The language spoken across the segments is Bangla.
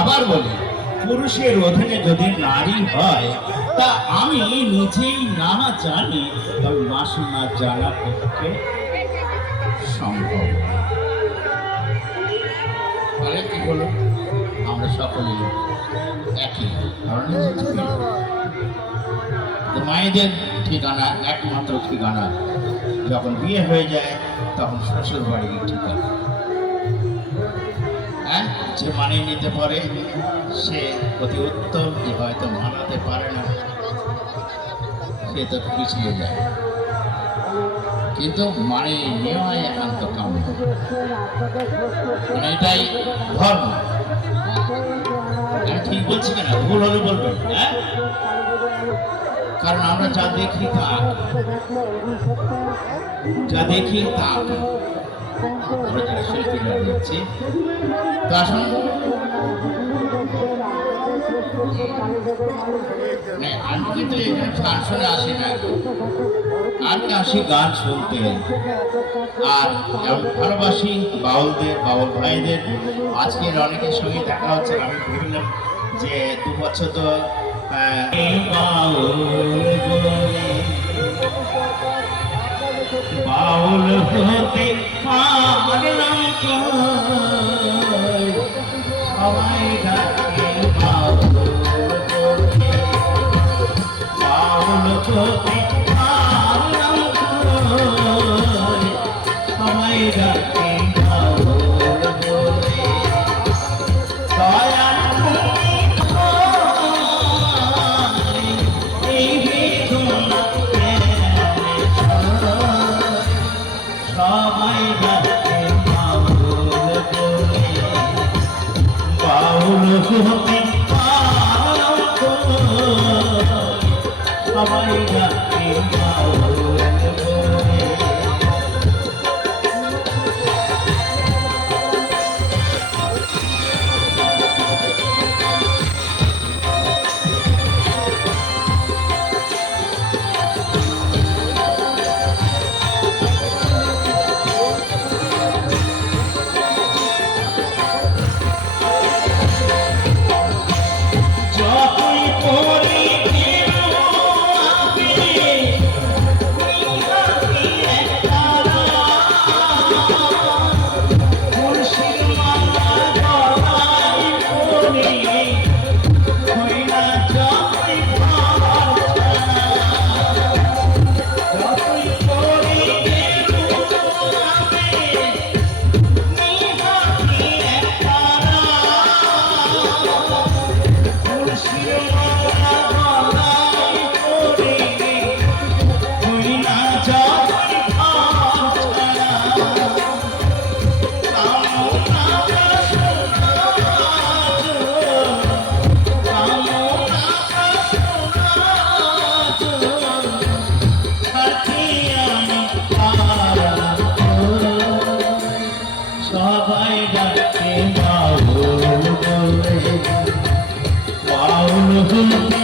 আবার বলি, পুরুষের অধীনে যদি নারী হয়, তা আমি নিজেই না জানি তবে মাসিমা জানা পক্ষে সম্ভব তাহলে কি হলো? আমরা সকলেই একই। মায়েদের ঠিকানা একমাত্র ঠিকানা যখন বিয়ে হয়ে যায়, তখন শ্বশুর বাড়ির ঠিকানা হ্যাঁ? যে মানিয়ে নিতে পারে, সে অতি উত্তম, যে হয়তো মানাতে পারে না, সে তো পিছিয়ে যায়। কিন্তু মানিয়ে নেওয়াই একান্ত কাম্য। মানে এটাই ধর্ম। আমি ঠিক বলছি কেন? ভুল হলে বলবেন। হ্যাঁ? কারণ আমরা যা দেখি তা যা দেখি তা গান শুনে আসি না। আসি গান শুনতে। আর ভালোবাসি বাউলদের, বাউল ভাইদের। আজকের অনেকের সঙ্গে দেখা হচ্ছে। আমি ভাবলাম যে দু বছর তো বাউল হতে পারলাম কই? সবাই ডাকে বাউল বাউল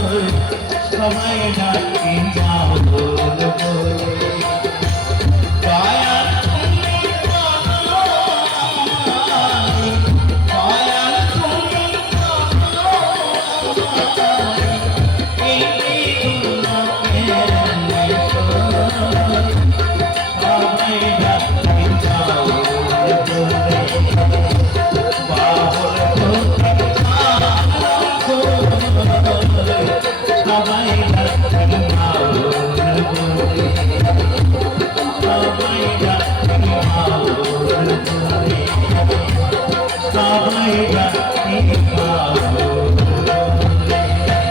করে সবাই ডাকি বলে